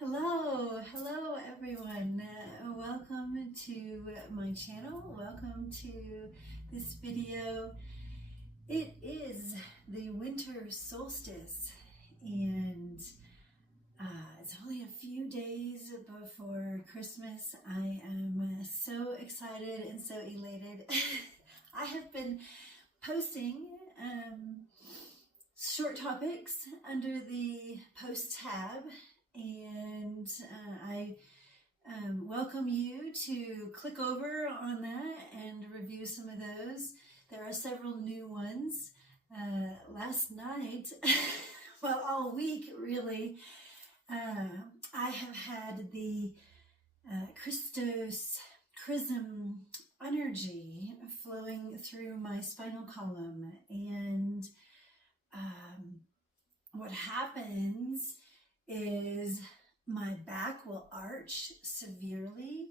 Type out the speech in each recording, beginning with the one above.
Hello everyone. Welcome to my channel. Welcome to this video. It is the winter solstice and it's only a few days before Christmas. I am so excited and so elated. I have been posting short topics under the post tab, and I welcome you to click over on that and review some of those. There are several new ones. Last night, well, all week really, I have had the Chrism energy flowing through my spinal column, and what happens is my back will arch severely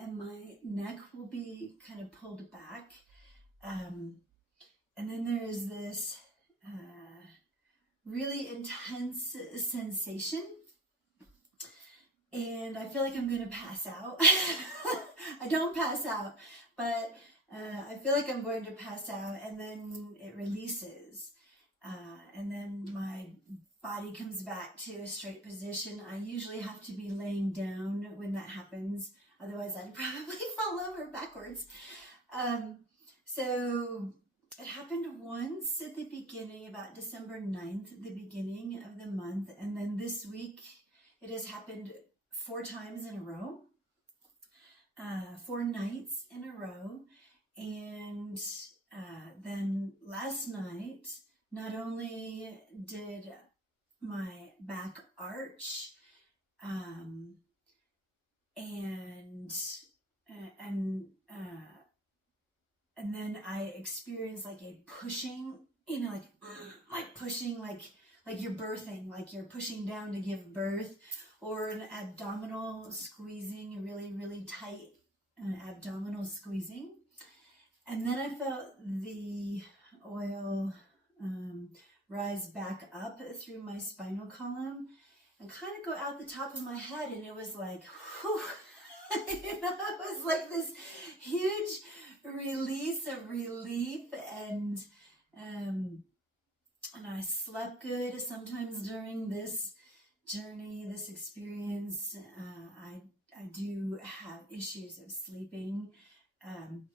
and my neck will be kind of pulled back, and then there's this really intense sensation, and I feel like I'm going to pass out. I don't pass out, but I feel like I'm going to pass out, and then it releases, and then my body comes back to a straight position. I usually have to be laying down when that happens, otherwise I'd probably fall over backwards. So it happened once at the beginning, about December 9th, the beginning of the month, and then this week it has happened 4 times in a row, 4 nights in a row. And then last night, not only did my back arch, and then I experienced like a pushing, like pushing, like you're birthing, like you're pushing down to give birth, or an abdominal squeezing, a really, really tight abdominal squeezing. And then I felt the oil rise back up through my spinal column and kind of go out the top of my head, and it was like, whew, it was like this huge release of relief, and I slept good. Sometimes during this journey, this experience, I do have issues of sleeping,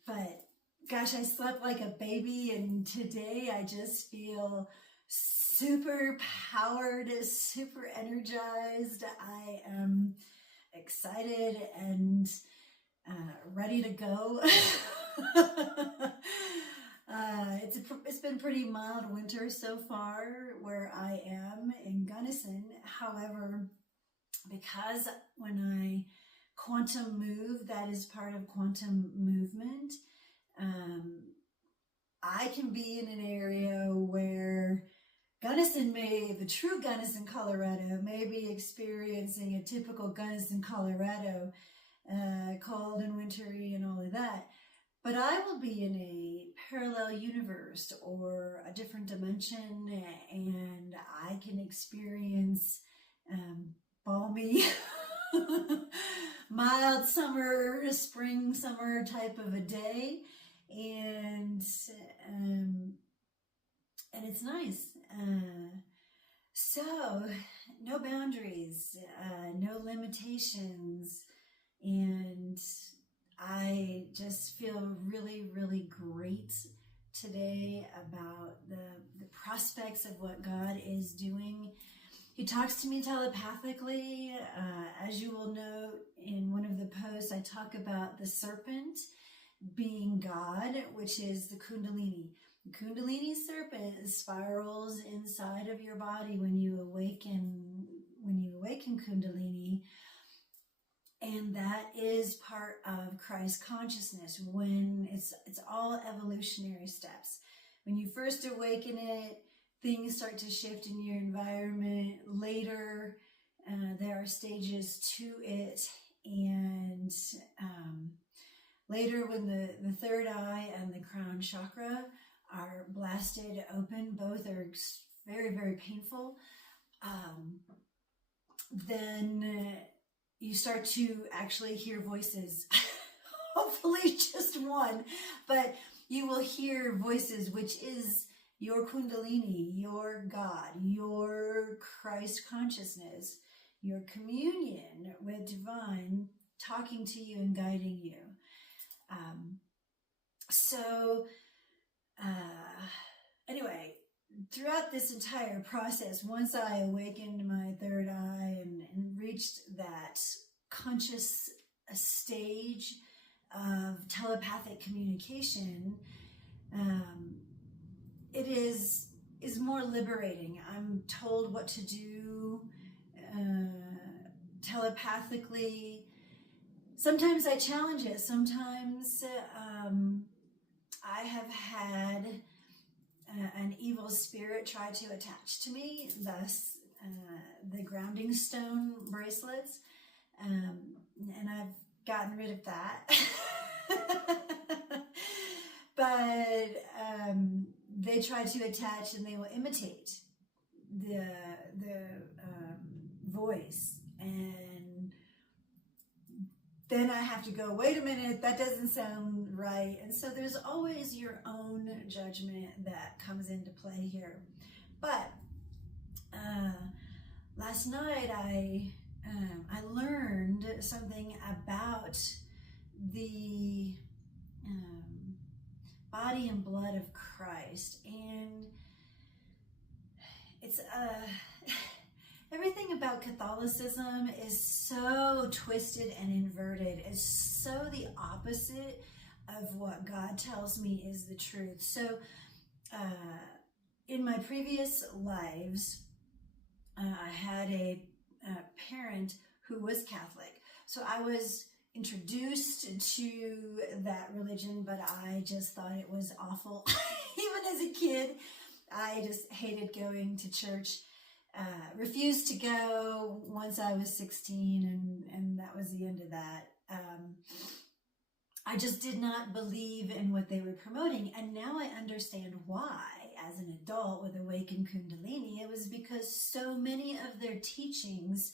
but gosh, I slept like a baby, and today I just feel super powered, super energized. I am excited and ready to go. It's been pretty mild winter so far where I am in Gunnison. However, because when I quantum move, that is part of quantum movement, I can be in an area where the true Gunnison, Colorado, may be experiencing a typical Gunnison, Colorado, cold and wintry and all of that. But I will be in a parallel universe or a different dimension, and I can experience balmy, mild summer, spring, summer type of a day. And it's nice. So no boundaries, no limitations, and I just feel really, really great today about the prospects of what God is doing. He talks to me telepathically. As you will note in one of the posts, I talk about the serpent being God, which is the Kundalini. The Kundalini serpent spirals inside of your body when you awaken Kundalini, and that is part of Christ consciousness. When it's all evolutionary steps. When you first awaken it, things start to shift in your environment. Later, there are stages to it, and later, when the third eye and the crown chakra are blasted open, both are very, very painful. then you start to actually hear voices. Hopefully just one, but you will hear voices, which is your Kundalini, your God, your Christ consciousness, your communion with divine, talking to you and guiding you. Anyway, throughout this entire process, once I awakened my third eye and reached that conscious stage of telepathic communication, it is more liberating. I'm told what to do telepathically. Sometimes I challenge it. Sometimes I have had an evil spirit try to attach to me, thus the grounding stone bracelets, and I've gotten rid of that. But they try to attach, and they will imitate the voice, and then I have to go, wait a minute, that doesn't sound right. And so there's always your own judgment that comes into play here. But last night I learned something about the body and blood of Christ, and it's everything about Catholicism is so twisted and inverted. It's so the opposite of what God tells me is the truth. So in my previous lives, I had a parent who was Catholic. So I was introduced to that religion, but I just thought it was awful. Even as a kid, I just hated going to church. Refused to go once I was 16, and that was the end of that. I just did not believe in what they were promoting, and now I understand why. As an adult with Awakened Kundalini, it was because so many of their teachings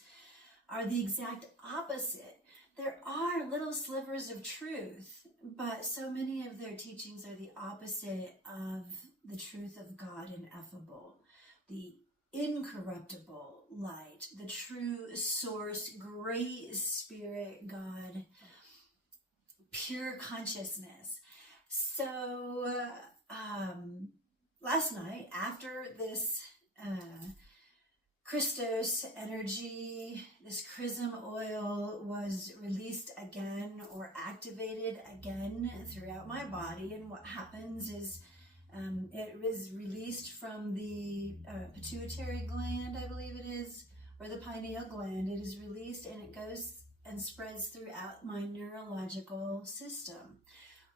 are the exact opposite. There are little slivers of truth, but so many of their teachings are the opposite of the truth of God ineffable, the incorruptible light, the true source, great spirit, God, pure consciousness. So last night, after this Christos energy, this Chrism oil was released again or activated again throughout my body, and what happens is it was released from the pituitary gland, I believe it is, or the pineal gland. It is released and it goes and spreads throughout my neurological system,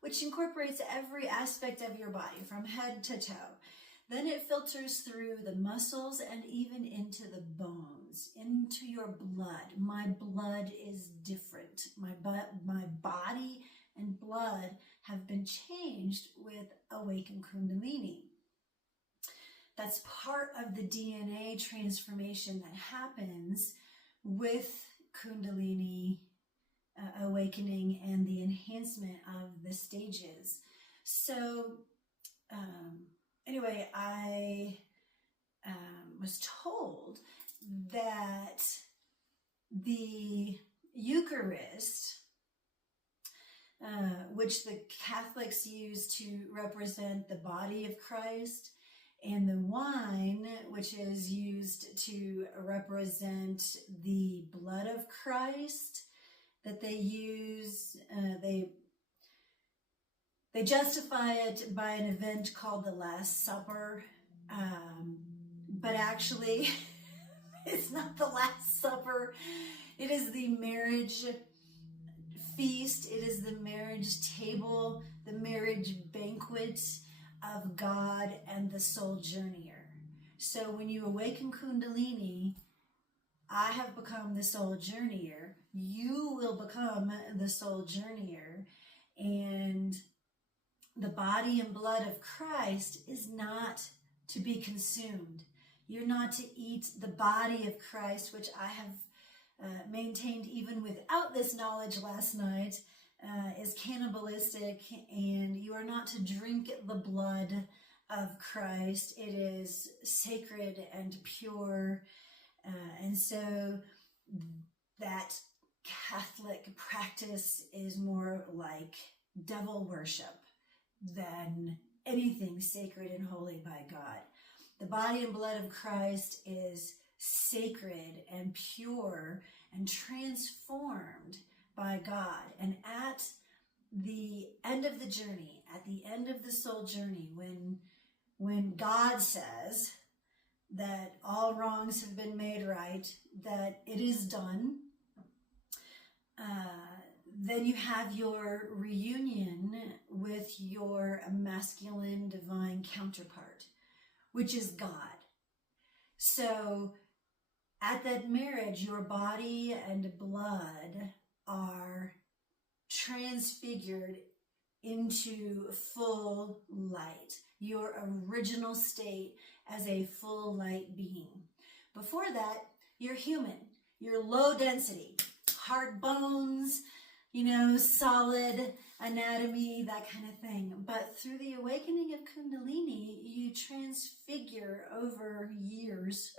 which incorporates every aspect of your body from head to toe. Then it filters through the muscles and even into the bones, into your blood. My blood is different. My body and blood have been changed with Awakened Kundalini. That's part of the DNA transformation that happens with Kundalini awakening and the enhancement of the stages. So anyway, I was told that the Eucharist, which the Catholics use to represent the body of Christ, and the wine, which is used to represent the blood of Christ, that they use, they justify it by an event called the Last Supper, but actually it's not the Last Supper. It is the marriage feast. It is the marriage table, the marriage banquet of God and the soul journeyer. So when you awaken Kundalini, I have become the soul journeyer. You will become the soul journeyer, and the body and blood of Christ is not to be consumed. You're not to eat the body of Christ, which I have maintained even without this knowledge last night, is cannibalistic, and you are not to drink the blood of Christ. It is sacred and pure. And so that Catholic practice is more like devil worship than anything sacred and holy by God. The body and blood of Christ is sacred and pure and transformed by God. And at the end of the journey, at the end of the soul journey, when God says that all wrongs have been made right, that it is done, then you have your reunion with your masculine divine counterpart, which is God. So at that marriage, your body and blood are transfigured into full light, your original state as a full light being. Before that, you're human, you're low density, hard bones, solid anatomy, that kind of thing. But through the awakening of Kundalini, you transfigure over years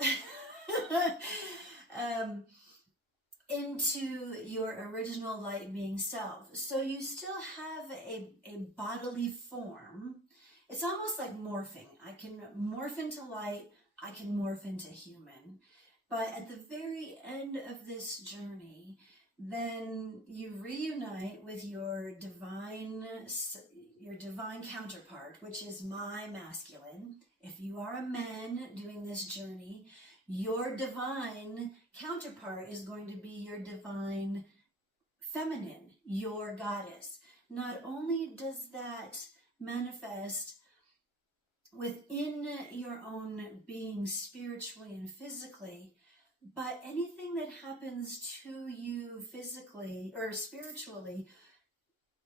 into your original light being self. So you still have a bodily form. It's almost like morphing. I can morph into light, I can morph into human. But at the very end of this journey, then you reunite with your divine counterpart, which is my masculine. If you are a man doing this journey, your divine counterpart is going to be your divine feminine, your goddess. Not only does that manifest within your own being spiritually and physically, but anything that happens to you physically or spiritually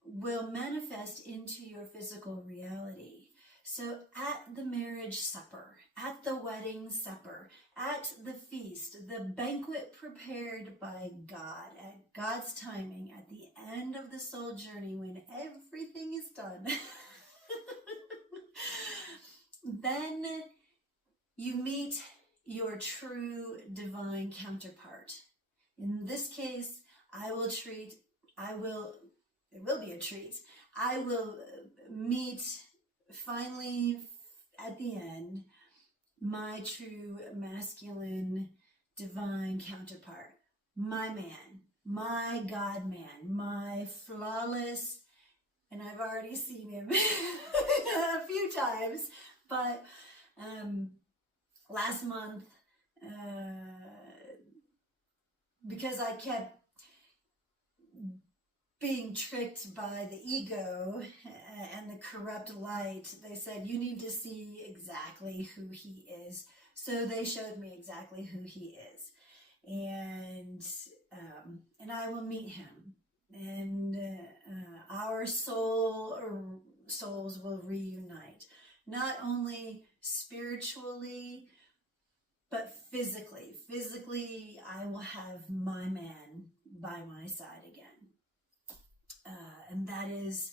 will manifest into your physical reality. So at the marriage supper, at the wedding supper, at the feast, the banquet prepared by God, at God's timing, at the end of the soul journey when everything is done, then you meet your true divine counterpart. In this case, it will be a treat. I will meet finally at the end my true masculine divine counterpart, my man, my God man, my flawless, and I've already seen him a few times, but last month, because I kept being tricked by the ego and the corrupt light, they said, you need to see exactly who he is. So they showed me exactly who he is. And I will meet him. And our souls will reunite. Not only spiritually, but physically. Physically, I will have my man by my side again. And that is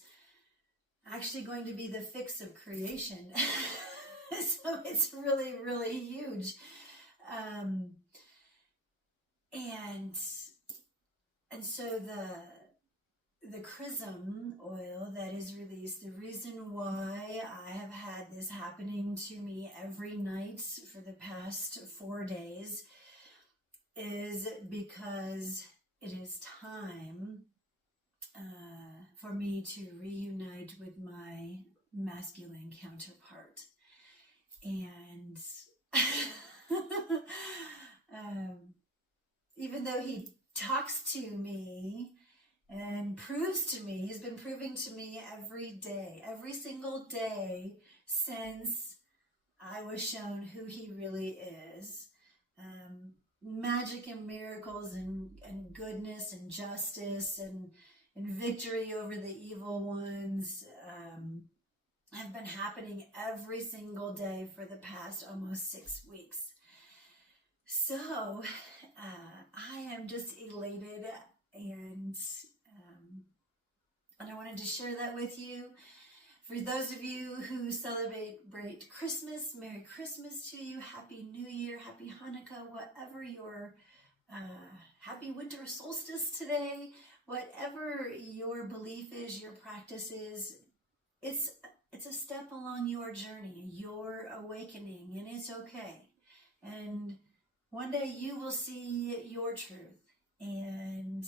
actually going to be the fix of creation. So it's really, really huge. And so the Chrism oil that is released, the reason why I have had this happening to me every night for the past 4 days is because it is time for me to reunite with my masculine counterpart. And even though he talks to me and proves to me, he's been proving to me every day, every single day since I was shown who he really is. Magic and miracles and goodness and justice and victory over the evil ones have been happening every single day for the past almost 6 weeks. So I am just elated, and I wanted to share that with you. For those of you who celebrate Christmas, Merry Christmas to you, Happy New Year, Happy Hanukkah, whatever your happy winter solstice today, whatever your belief is, your practice is, it's a step along your journey, your awakening, and it's okay. And one day you will see your truth. And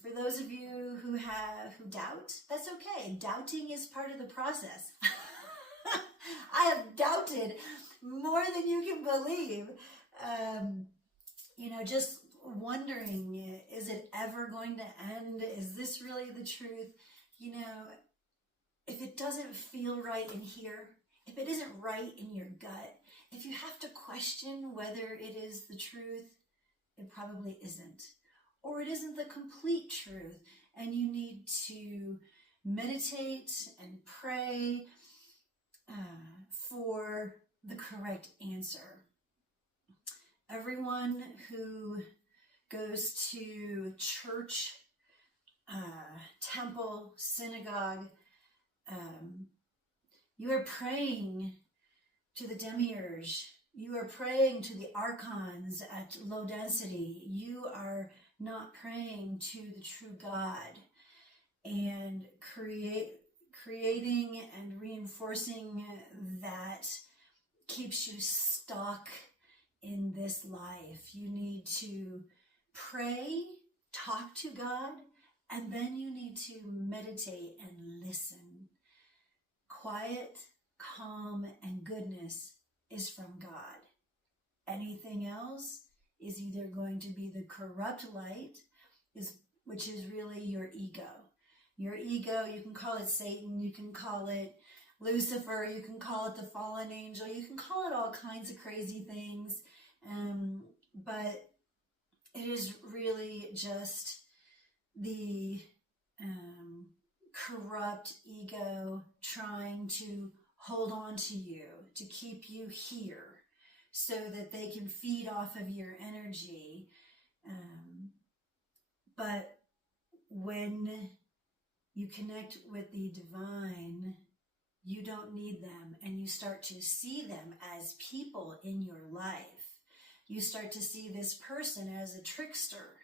for those of you who doubt, that's okay. Doubting is part of the process. I have doubted more than you can believe. Just wondering, is it ever going to end? Is this really the truth? If it doesn't feel right in here, if it isn't right in your gut, if you have to question whether it is the truth, it probably isn't. Or it isn't the complete truth, and you need to meditate and pray for the correct answer. Everyone who goes to church, temple, synagogue, you are praying to the demiurge. You are praying to the archons at low density. You are not praying to the true God, and creating and reinforcing that keeps you stuck in this life. You need to pray, talk to God, and then you need to meditate and listen. Quiet, calm, and goodness is from God. Anything else is either going to be the corrupt light, which is really your ego. Your ego, you can call it Satan, you can call it Lucifer, you can call it the fallen angel, you can call it all kinds of crazy things, but it is really just the corrupt ego trying to hold on to you, to keep you here, so that they can feed off of your energy. But when you connect with the divine, you don't need them, and you start to see them as people in your life. You start to see this person as a trickster.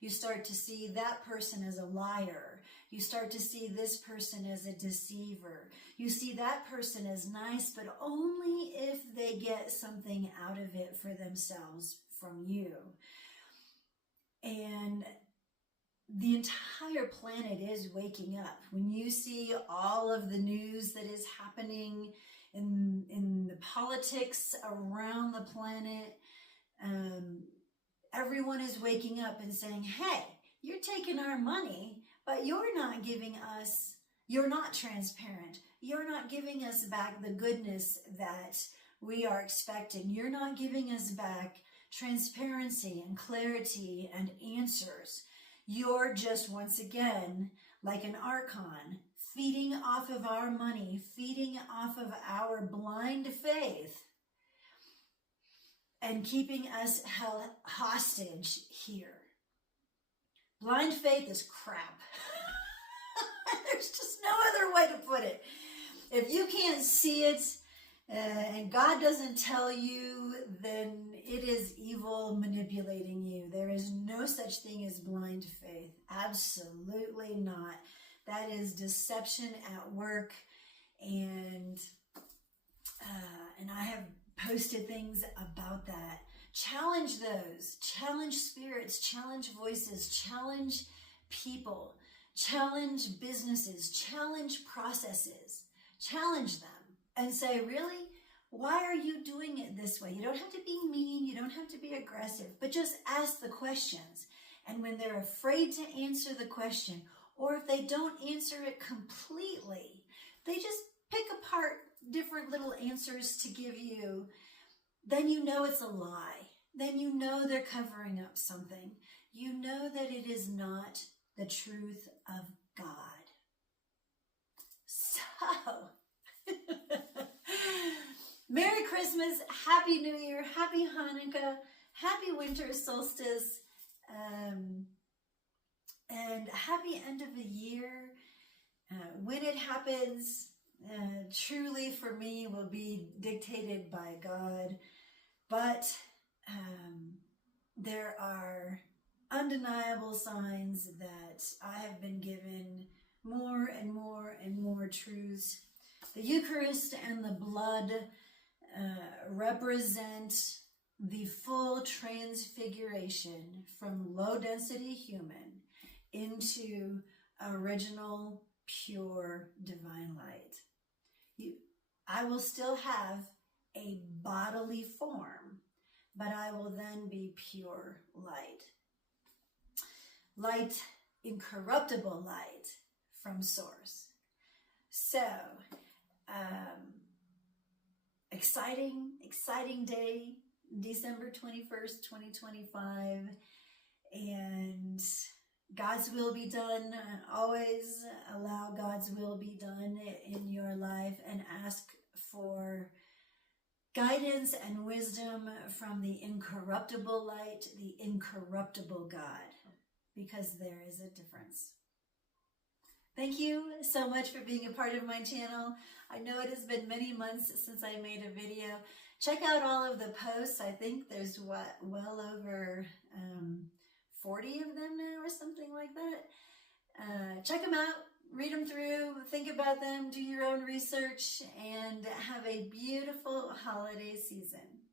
You start to see that person as a liar. You start to see this person as a deceiver. You see that person as nice, but only if they get something out of it for themselves from you. And the entire planet is waking up. When you see all of the news that is happening in the politics around the planet, everyone is waking up and saying, hey, you're taking our money, but you're not giving us, you're not transparent. You're not giving us back the goodness that we are expecting. You're not giving us back transparency and clarity and answers. You're just, once again, like an archon, feeding off of our money, feeding off of our blind faith, and keeping us held hostage here. Blind faith is crap. There's just no other way to put it. If you can't see it and God doesn't tell you, then it is evil manipulating you. There is no such thing as blind faith. Absolutely not. That is deception at work. And I have posted things about that. Challenge those. Challenge spirits. Challenge voices. Challenge people. Challenge businesses. Challenge processes. Challenge them and say, really? Why are you doing it this way? You don't have to be mean. You don't have to be aggressive, but just ask the questions. And when they're afraid to answer the question, or if they don't answer it completely, they just pick apart different little answers to give you, then you know it's a lie. Then you know they're covering up something. You know that it is not the truth of God. So, Merry Christmas, Happy New Year, Happy Hanukkah, Happy Winter Solstice. happy end of the year. When it happens, truly for me will be dictated by God. But there are undeniable signs that I have been given more and more and more truths. The Eucharist and the blood represent the full transfiguration from low-density human into original, pure, divine light. I will still have a bodily form, but I will then be pure light. Light, incorruptible light from source. So, exciting day, December 21st, 2025, and God's will be done. Always allow God's will be done in your life and ask for guidance and wisdom from the incorruptible light, the incorruptible God, because there is a difference. Thank you so much for being a part of my channel. I know it has been many months since I made a video. Check out all of the posts. I think there's well over 40 of them now or something like that. Check them out, read them through, think about them, do your own research, and have a beautiful holiday season.